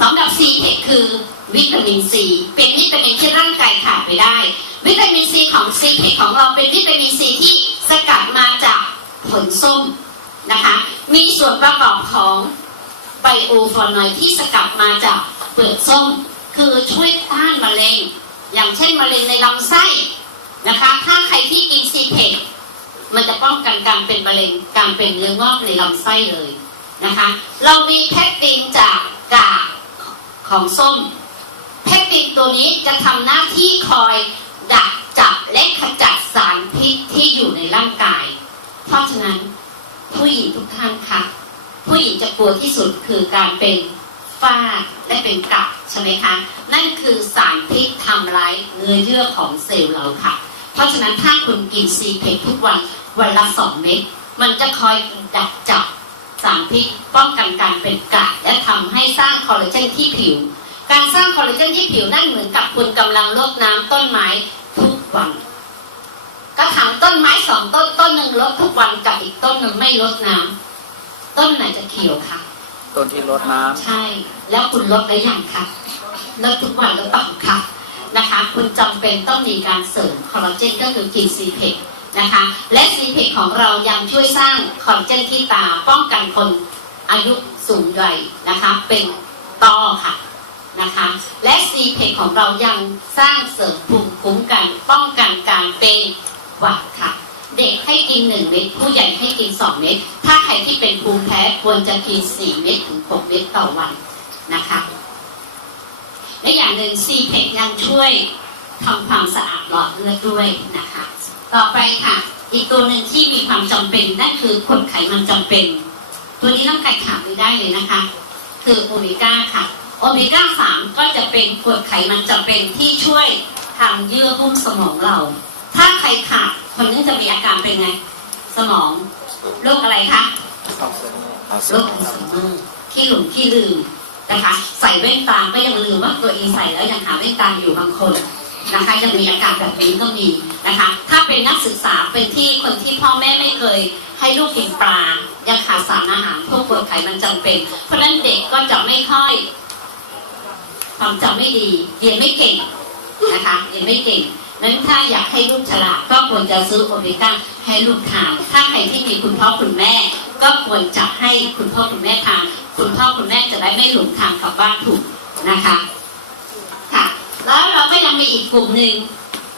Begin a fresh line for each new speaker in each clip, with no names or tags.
สำหรับซีเคือวิตามินซีเป็นวิตามินที่ร่างกายขาดไม่ได้ วิตามินซีของซีเของเราเป็นวิตามินซีที่สกัดมาจากผลส้มนะคะมีส่วนประกอบของไบโอฟลาโนอยด์ที่สกัดมาจากเปลือกส้ม คือช่วยต้านมะเร็ง อย่างเช่นมะเร็งในลำไส้นะคะ ถ้าใครที่กินซีเพกมันจะป้องกันการเป็นมะเร็งการเป็นเนื้องอกในลำไส้เลยนะคะ เรามีแพคตินจากกาก ของส้มแพคตินตัวนี้จะทำหน้าที่คอยดักจับและขจัดสารพิษที่อยู่ในร่างกาย เพราะฉะนั้นผู้หญิงทุกท่านคะผู้หญิงจะกลัวที่สุดคือการเป็นฝ้าและเป็นกระใช่ไหมคะ นั่นคือสารพิษทำร้ายเนื้อเยื่อของเซลล์เราค่ะ เพราะฉะนั้นถ้าคุณกินซีเพกทุกวันวันละสองเม็ดมันจะคอยดักจับ สารพิษป้องกันการเป็นกระและทำให้สร้างคอลลาเจนที่ผิว การสร้างคอลลาเจนที่ผิวนั่นเหมือนกับคุณกำลังรดน้ำต้นไม้ทุกวันกระถางต้นไม้สองต้นต้นหนึ่งรดทุกวันกับอีกต้นหนึ่งไม่รดน้ำต้นไหนจะเขียวคะ
ต้นที่รดน้ำ
ใช่ แล้วคุณลดหรือยังคะลดทุกวันหรือเปล่าคะนะคะ คุณจำเป็นต้องมีการเสริมคอลลาเจนก็คือกินซีเพก นะคะ และซีเพกของเรายังช่วยสร้างคอลลาเจนที่ตาป้องกันคนอายุสูงวัยนะคะเป็นต้อค่ะนะคะและซีเพกของเรายังสร้างเสริมภูมิคุ้มกัน ป้องกันการเป็นหวัดค่ะ เด็กให้กิน1เม็ดผู้ใหญ่ให้กิน2เม็ดถ้าใครที่เป็นภูมิแพ้ควรจะกิน4เม็ดถึง6เม็ดต่อวันนะคะและอย่างหนึ่งซีเพกยังช่วยทำความสะอาดหลอดเลือดด้วยนะคะ ต่อไปค่ะ อีกตัวหนึ่งที่มีความจำเป็นนั่นคือกรดไขมันจำเป็น ตัวนี้ร่างกายขาดไม่ได้เลยนะคะ คือโอเมก้าค่ะ โอเมก้าสามก็จะเป็นกรดไขมันจำเป็นที่ช่วยทางเยื่อหุ้มสมองเรา ถ้าใครขาดคนนึงจะมีอาการเป็นไง สมองโรคอะไรคะโรคอัลไซเมอร์ขี้หลงขี้ลืมนะคะ ใส่แว่นตาก็ยังลืมว่าตัวเองใส่แล้วยังหาแว่นตาอยู่บางคน นะคะยังมีอาการแบบนี้ก็มีนะคะ ถ้าเป็นนักศึกษาเป็นที่คนที่พ่อแม่ไม่เคย ให้ลูกกินปลายังขาดสารอาหารพวกกรดไขมันจำเป็น เพราะฉะนั้นเด็กก็จะไม่ค่อยความจำไม่ดีเรียนไม่เก่งนะคะเรียนไม่เก่งนั้นถ้าอยากให้ลูกฉลาดก็ควรจะซื้อโอเมก้าให้ลูกทานถ้าใครที่มีคุณพ่อคุณแม่ ก็ควรจะให้คุณพ่อคุณแม่ทานคุณพ่อคุณแม่จะได้ไม่หลงทางกลับบ้านถูกนะคะ แล้วเราก็ยังมี อีกกลุ่มหนึ่ง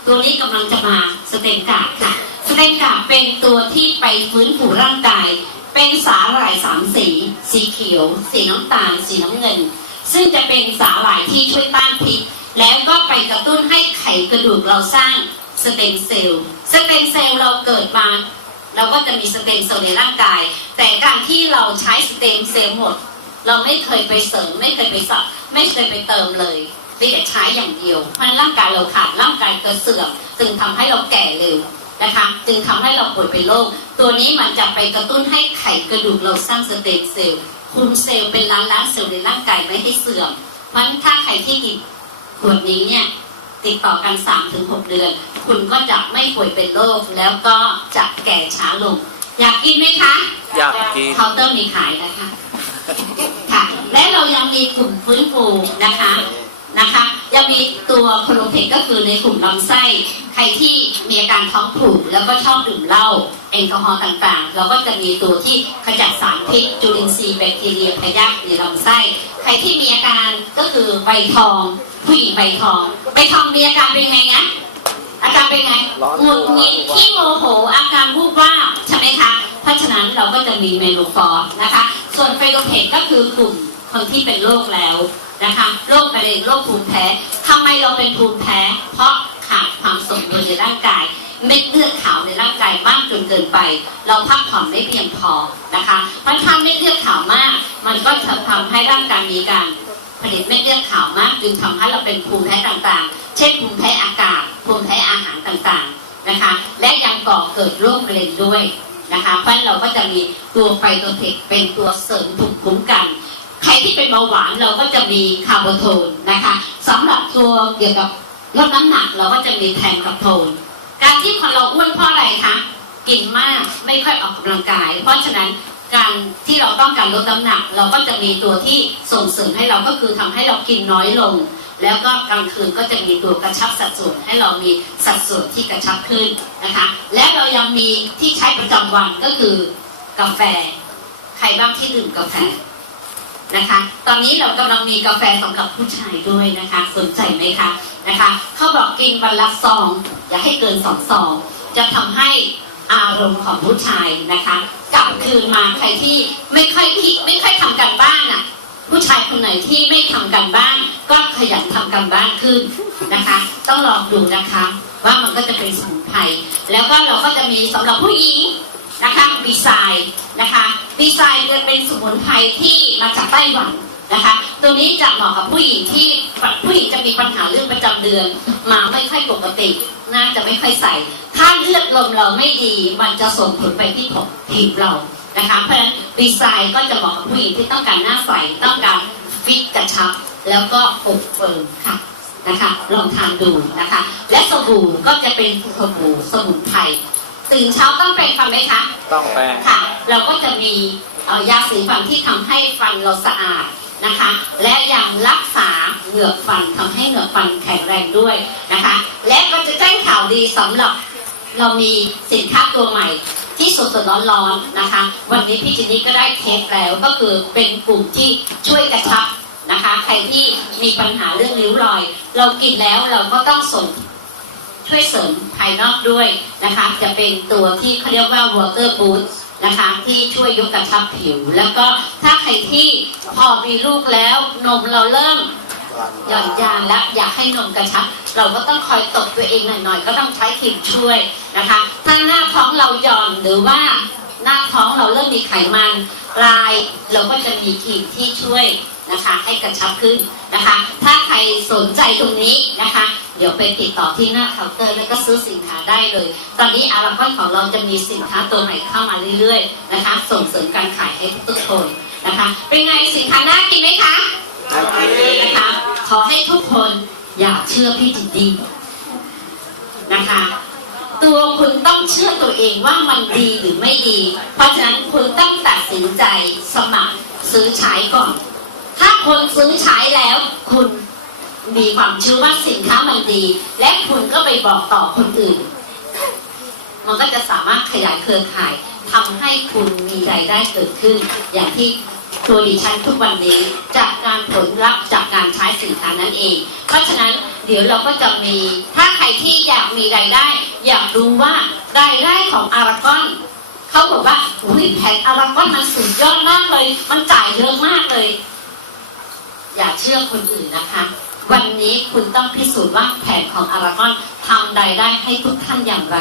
ตัวนี้กำลังจะมาสเตนกาดค่ะ สเตนกาดเป็นตัวที่ไปฟื้นฟูร่างกาย เป็นสาหร่ายสามสี สีเขียว สีน้ำตาล สีน้ำเงิน ซึ่งจะเป็นสาหร่ายที่ช่วยต้านพิษ แล้วก็ไปกระตุ้นให้ไขกระดูกเราสร้างสเต็มเซลล์ สเต็มเซลล์เราเกิดมาเราก็จะมีสเต็มเซลล์ในร่างกาย แต่การที่เราใช้สเต็มเซลล์หมด เราไม่เคยไปเสริมไม่เคยไปสับไม่เคยไปเติมเลย มีแต่ใช้อย่างเดียวเพราะฉะนั้นร่างกายเราขาดร่างกายเกิดเสื่อมจึงทำให้เราแก่เร็วนะคะจึงทำให้เราป่วยเป็นโรคตัวนี้มันจะไปกระตุ้นให้ไขกระดูกเราสร้างสเต็มเซลล์คุมเซลล์เป็นล้านล้านๆเซลล์ในร่างกายไม่ให้เสื่อมเพราะฉะนั้นถ้าใครที่กินขวดนี้เนี่ยติดต่อกัน 3-6 เดือน คุณก็จะไม่ป่วยเป็นโรคแล้วก็จะแก่ช้าลง อยากกินไหมคะ
อยากกิน
เคาน์เตอร์มีขายนะคะ ค่ะ และเรายังมีกลุ่มฟื้นฟูนะคะ นะคะ ยังมีตัวโคโลเพกก็คือในกลุ่มลำไส้ ใครที่มีอาการท้องผูกแล้วก็ชอบดื่มเหล้าแอลกอฮอล์ต่างๆ เราก็จะมีตัวที่ขจัดสารพิษ จุลินทรีย์แบคทีเรียพยาธิในลำไส้ ใครที่มีอาการก็คือใบทอง ผู้หญิงใบทอง ใบทองมีอาการเป็นไงนะอาการเป็นไงหงุดหงิดขี้โมโห อาการวูบวาบใช่ไหมคะ เพราะฉะนั้นเราก็จะมีเมนูฟอร์นะคะ ส่วนไฟโรเพกก็คือกลุ่ม คนที่เป็นโรคแล้วนะคะโรคมะเร็งโรคภูมิแพ้ทำไมเราเป็นภูมิแพ้ เพราะขาดความสมดุลในร่างกายเม็ดเลือดขาวในร่างกายมากจนเกินไป เราพักผ่อนไม่เพียงพอนะคะเพราะถ้าเม็ดเลือดขาวมาก มันก็จะทำให้ร่างกายมีการผลิตเม็ดเลือดขาวมากจึงทำให้เราเป็นภูมิแพ้ต่างๆ เช่นภูมิแพ้อากาศ ภูมิแพ้อาหารต่างๆนะคะ และยังก่อเกิดโรคมะเร็งด้วยนะคะเพราะฉะนั้นเราก็จะมีตัวไฟโตเทคเป็นตัวเสริมภูมิคุ้มกัน ที่เป็นเบาหวานเราก็จะมีคาร์โบโทนนะคะสำหรับตัวเกี่ยวกับลดน้ำหนักเราก็จะมีแทนคาร์โบโทน การที่คนเราอ้วนเพราะอะไรคะกินมากไม่ค่อยออกกำลังกาย เพราะฉะนั้นการที่เราต้องการลดน้ำหนัก เราก็จะมีตัวที่ส่งเสริมให้เราก็คือทำให้เรากินน้อยลง แล้วก็กลางคืนก็จะมีตัวกระชับสัดส่วนให้เรามีสัดส่วนที่กระชับขึ้นนะคะ และเรายังมีที่ใช้ประจำวันก็คือกาแฟ ใครบ้างที่ดื่มกาแฟ นะคะ ตอนนี้เรากำลังมีกาแฟสำหรับผู้ชายด้วยนะคะ สนใจไหมคะนะคะเขาบอกกินวันละซอง อย่าให้เกินสองซอง จะทำให้อารมณ์ของผู้ชายนะคะกลับคืนมาใครที่ไม่ค่อยคิดไม่ค่อยทำกันบ้านอะผู้ชายคนไหนที่ไม่ทำกันบ้าน ก็ขยันทำกันบ้านขึ้นนะคะ ต้องลองดูนะคะ ว่ามันก็จะเป็นสมุนไพรแล้วก็เราก็จะมีสำหรับผู้หญิง นะคะดีไซน์นะคะดีไซน์จะเป็นสมุนไพรที่มาจากไต้หวันนะคะตัวนี้จะเหมาะกับผู้หญิงที่ผู้หญิงจะมีปัญหาเรื่องประจำเดือน มาไม่ค่อยปกติ น่าจะไม่ค่อยใส่ ถ้าเลือดลมเราไม่ดี มันจะส่งผลไปที่ผมผิวเรานะคะเพราะฉะนั้นดีไซน์ก็จะเหมาะกับผู้หญิงที่ต้องการหน้าใสต้องการฟิตกระชับ แล้วก็อบเฟิร์มค่ะนะคะลองทานดูนะคะ และสบู่ก็จะเป็นสบู่สมุนไพร ตื่นเช้าต้องแปรงฟันไหมคะ
ต้องแปรง
ค่ะ เราก็จะมีเอ่อยาสีฟันที่ทำให้ฟันเราสะอาดนะคะ และยังรักษาเหงือกฟันทำให้เหงือกฟันแข็งแรงด้วยนะคะ และก็จะแจ้งข่าวดีสำหรับเรามีสินค้าตัวใหม่ที่สดๆร้อนๆนะคะ วันนี้พี่จินนี่ก็ได้เทสแล้วก็คือเป็นกลุ่มที่ช่วยกระชับนะคะ ใครที่มีปัญหาเรื่องริ้วรอย เรากินแล้วเราก็ต้องส่ง ช่วยเสริมภายนอกด้วยนะคะ จะเป็นตัวที่เขาเรียกว่า water boost นะคะที่ช่วยยกกระชับผิว แล้วก็ถ้าใครที่พอมีลูกแล้วนมเราเริ่มหย่อนยานและอยากให้นมกระชับ เราก็ต้องคอยตบตัวเองหน่อยๆ ก็ต้องใช้ครีมช่วยนะคะ ถ้าหน้าท้องเราหย่อนหรือว่าหน้าท้องเราเริ่มมีไขมันลายเราก็จะมีครีมที่ช่วยนะคะ ให้กระชับขึ้นนะคะ ถ้าใครสนใจตรงนี้นะคะ ดี๋ยวไปติดต่อที่หน้าเคาน์เตอร์แล้วก็ซื้อสินค้าได้เลย ตอนนี้อารากอนของเราจะมีสินค้าตัวใหม่เข้ามาเรื่อยๆนะคะ ส่งเสริมการขายให้ทุกคนนะคะ เป็นไงสินค้าน่ากินไหมคะนะคะ ขอให้ทุกคนอย่าเชื่อพี่จิตดีนะคะ ตัวคุณต้องเชื่อตัวเองว่ามันดีหรือไม่ดี เพราะฉะนั้นคุณต้องตัดสินใจสมัครซื้อใช้ก่อน ถ้าคนซื้อใช้แล้วคุณ มีความเชื่อว่าสินค้ามันดี และคุณก็ไปบอกต่อคนอื่น มันก็จะสามารถขยายเครือข่ายทำให้คุณมีรายได้เกิดขึ้น อย่างที่ตัวดิฉันทุกวันนี้จากการผลลัพธ์จากการใช้สินค้านั่นเอง เพราะฉะนั้นเดี๋ยวเราก็จะมีถ้าใครที่อยากมีรายได้ อยากรู้ว่ารายได้ของอารากอนเขาบอกว่าอุ้ยแผงอารากอนมันสุดยอดมากเลย มันจ่ายเยอะมากเลย อย่าเชื่อคนอื่นนะคะ วันนี้คุณต้องพิสูจน์ว่าแผนของอารากอนทำรายได้ให้ทุกท่านอย่างไร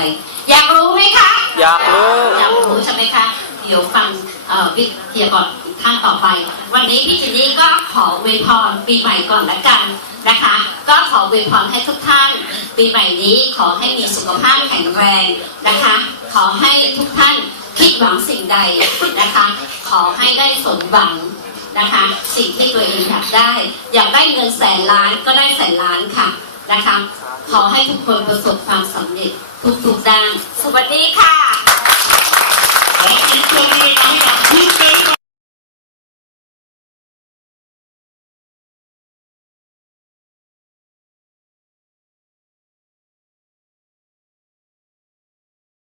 อยากรู้ไหมคะ
อยากรู้
อยากรู้ใช่ไหมคะเดี๋ยวฟังเอ่อวิทยากรอีกท่านต่อไป วันนี้พี่จินนี่ก็ขออวยพรปีใหม่ก่อนละกันนะคะ ก็ขออวยพรให้ทุกท่าน ปีใหม่นี้ขอให้มีสุขภาพแข็งแรงนะคะ ขอให้ทุกท่านคิดหวังสิ่งใดนะคะ ขอให้ได้สมหวัง นะคะ สิ่งที่ตัวเองอยากได้ อยากได้เงินแสนล้านก็ได้แสนล้านค่ะนะคะ ขอให้ทุกคนประสบความสำเร็จทุกๆด้านสวัสดีค่ะ